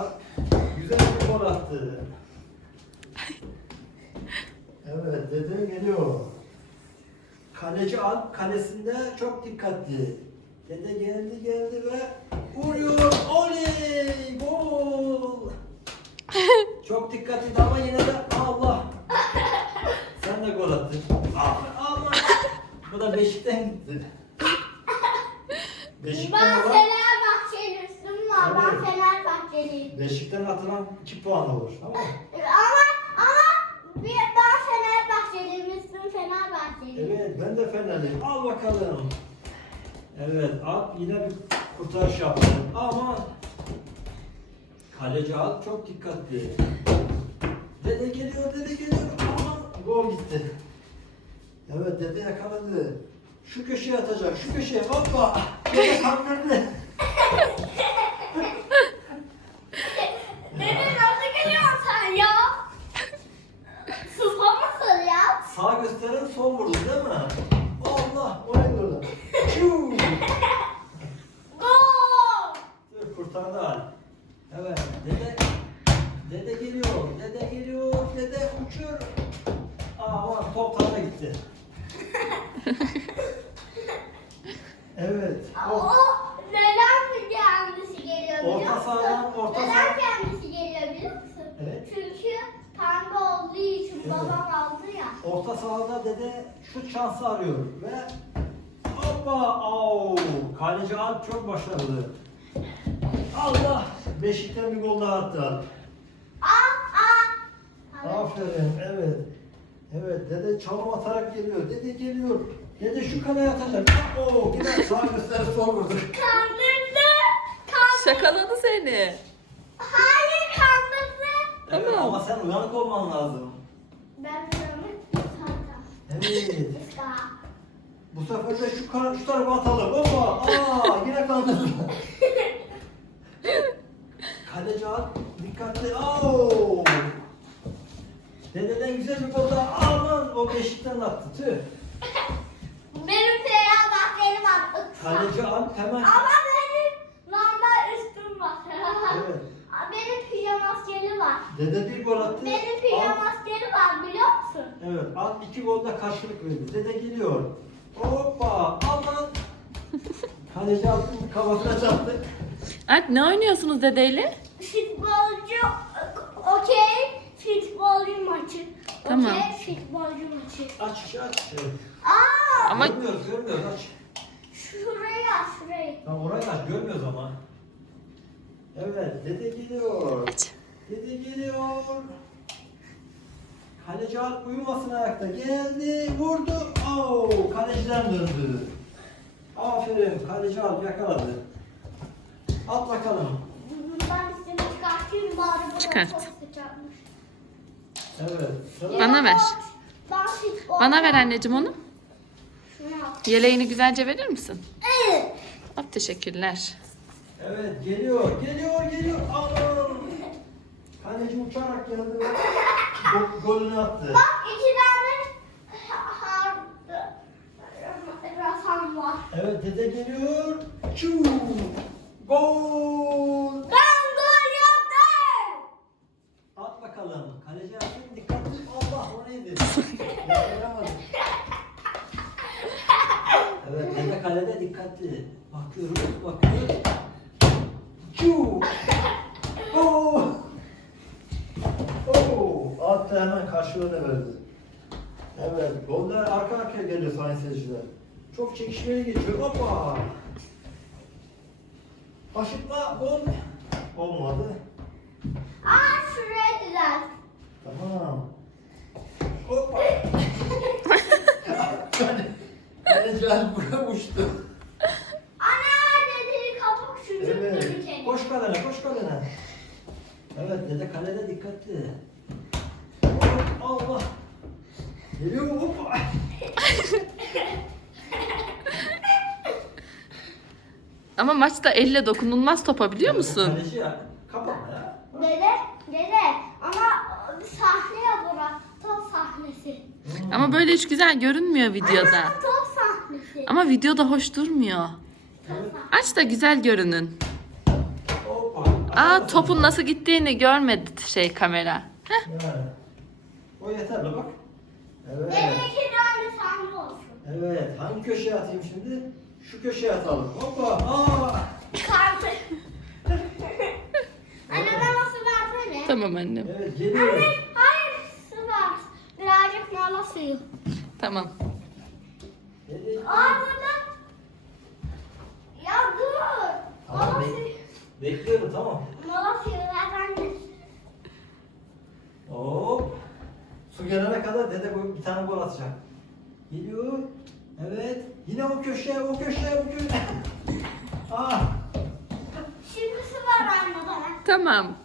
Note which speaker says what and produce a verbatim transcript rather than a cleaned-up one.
Speaker 1: Alp güzel bir gol attı. Evet, dede geliyor. Kaleci Alp kalesinde çok dikkatli. Dede geldi geldi ve vuruyor. Oley! Gol! Çok dikkatli ama yine de Allah. Sen de gol attın. Allah! Bu da Beşik'ten gitti.
Speaker 2: Ben
Speaker 1: Beşik'ten olan,
Speaker 2: Fenerbahçeliyim var. Ben
Speaker 1: Evet.
Speaker 2: Fenerbahçeliyim.
Speaker 1: Beşik'ten atılan iki puan olur. Tamam mı?
Speaker 2: Ama ama bir ben Fenerbahçeliyim. Üstüm Fenerbahçeliyim.
Speaker 1: Evet, ben de Fenerliyim. Al bakalım. Evet, Alp yine bir kurtarış yaptı. Ama kaleci Alp çok dikkatli. Dede geliyor, dede geliyor. Aman, gol gitti. Evet, dede yakaladı. Şu köşeye atacak, şu köşeye. Hoppa! Dede kandırdı.
Speaker 2: Dede nasıl geliyorsun sen ya? Sıfa mısın ya?
Speaker 1: Sağ gösteren sol vurdu değil mi? Allah! O neydi orada? Çuu!
Speaker 2: Gol!
Speaker 1: Dur, kurtardı Alp. Evet, dede dede geliyor, dede geliyor, dede uçuyor. Aman top tarafa gitti. Evet.
Speaker 2: O
Speaker 1: O,
Speaker 2: neden kendisi geliyor biliyor
Speaker 1: Orta
Speaker 2: musun?
Speaker 1: sahadan, orta
Speaker 2: Neden
Speaker 1: saha-
Speaker 2: kendisi geliyor biliyor musun?
Speaker 1: Evet.
Speaker 2: Çünkü pembe olduğu için
Speaker 1: Evet.
Speaker 2: babam aldı ya.
Speaker 1: orta sahada dede şut şansı arıyor ve hoppa! Au! Kaleci Alp çok başarılı. Allah! Beşikten bir gol daha attı Alp.
Speaker 2: Aa aa.
Speaker 1: Aferin, evet. Evet, dede çalım atarak geliyor. Dede geliyor. Dede şu kaleye atacak. Oo, yine sağ göster sol vurdu.
Speaker 2: Kandırdı. Kandırdı.
Speaker 3: Şakaladı seni.
Speaker 2: Hayır kandırdı.
Speaker 1: Evet,
Speaker 3: Tamam.
Speaker 1: ama sen uyanık olman lazım.
Speaker 2: Ben buramı tutardım.
Speaker 1: Evet.
Speaker 2: İşte.
Speaker 1: Bu sefer de şu, kar- şu tarafa atalım. Hoppa! Aa, yine kandırdı. Kaleci al, dikkatli. Oo! Dededen güzel bir gol daha. Aman, o Beşikten attı. Tüh.
Speaker 2: Benim Fenerbahçe'lim var.
Speaker 1: Kaleci al, hemen.
Speaker 2: Ama benim normal üstüm var.
Speaker 1: Evet.
Speaker 2: Benim pijamaskeli var.
Speaker 1: Dede bir gol attı.
Speaker 2: Benim
Speaker 1: Al-
Speaker 2: pijamaskeli var biliyor musun?
Speaker 1: Evet, Alp iki golda karşılık verdi. Dede geliyor. Hoppa! Aman! Kaleci Alp'ın kafasına çarptı.
Speaker 3: Alp ne oynuyorsunuz dedeyle?
Speaker 2: Futbolcu, okey, futbolcu maçı.
Speaker 3: Tamam.
Speaker 2: Okey, futbolcu maçı.
Speaker 1: Aç, aç. Evet.
Speaker 2: Aa,
Speaker 3: Ama-
Speaker 1: Görmüyoruz, görmüyoruz. Aç.
Speaker 2: şurayı aç, şurayı.
Speaker 1: Tamam, orayı aç. Görmüyoruz ama. Evet, dede geliyor.
Speaker 3: Aç.
Speaker 1: Dede geliyor. Kaleci Alp uyumasın ayakta. Geldi, vurdu. Oo, kaleciden döndü. Aferin, kaleci Alp yakaladı. At bakalım.
Speaker 2: Ben üstünü çıkartayım bari burada
Speaker 3: Çıkart.
Speaker 2: çok sıcakmış.
Speaker 1: Evet, sıra.
Speaker 3: Bana ver.
Speaker 2: Ben futbol.
Speaker 3: Bana ver anneciğim onu.
Speaker 2: Şunu al.
Speaker 3: Yeleğini güzelce verir misin?
Speaker 2: Evet.
Speaker 3: Hop teşekkürler.
Speaker 1: Evet, geliyor, geliyor, geliyor. Aman! Kaleci uçarak geldi ve go- golünü attı.
Speaker 2: Bak iki tane har rasam var.
Speaker 1: Evet, dede geliyor. Çuu! Gol!
Speaker 2: Ben gol yaptım.
Speaker 1: At bakalım. Kaleci yaptı, dikkatli. Allah, o neydi? Yakalayamadım. Evet, dede kalede dikkatli. Bakıyoruz, bakıyoruz. Çuu! Gol! Oo! Attı, hemen karşılığını verdi. Evet, goller arka arkaya geliyor sayın seyirciler. Çok çekişmeli geçiyor. Hoppa! Aşıkla gol. Olmadı.
Speaker 2: Aa şuraya düzelt.
Speaker 1: Tamam. Hoppa! Kaleci Ali buraya uçtu.
Speaker 2: Ana dediği kabuk çocuk
Speaker 1: Evet.
Speaker 2: gibi kedi.
Speaker 1: Koş kalene, koş kalene. Evet, dede kalede dikkatli. Hop, Allah! Geliyor mu? Hoppa!
Speaker 3: Ama maçta elle dokunulmaz topa biliyor musun?
Speaker 1: Kaleci ya. Kapatma ya.
Speaker 2: Dede, dede ama sahne ya bura. Top sahnesi.
Speaker 3: Ama böyle hiç güzel görünmüyor videoda.
Speaker 2: Ana, top sahnesi.
Speaker 3: Ama videoda hoş durmuyor.
Speaker 2: Top sahnesi.
Speaker 3: Aç da güzel görünün.
Speaker 1: Hoppa!
Speaker 3: Aa, topun nasıl gittiğini görmedi şey kamera. Heh.
Speaker 1: Yani. O yeterli bak. Evet.
Speaker 2: Dedeki de aynı sahne olsun.
Speaker 1: Evet. Hangi köşeye atayım şimdi? Şu köşeye atalım. Hoppa. Aa.
Speaker 2: Kaldı. Anne bana su versene.
Speaker 3: Tamam annem.
Speaker 1: Evet geliyor.
Speaker 2: Anne hayır su ver. Birazcık mola suyu.
Speaker 3: Tamam.
Speaker 1: Dedi.
Speaker 2: Aa burada. Ya dur.
Speaker 1: Tamam,
Speaker 2: Mola
Speaker 1: bek-
Speaker 2: suyu.
Speaker 1: Bekliyorum tamam.
Speaker 2: Mola suyu ver anne.
Speaker 1: Hop. Su gelene kadar dede gol- bir tane gol atacak. Geliyor. Evet. Yine o köşeye, o köşeye, o köşeye. Ah.
Speaker 2: Şimdi su ver anne bana.
Speaker 3: Tamam.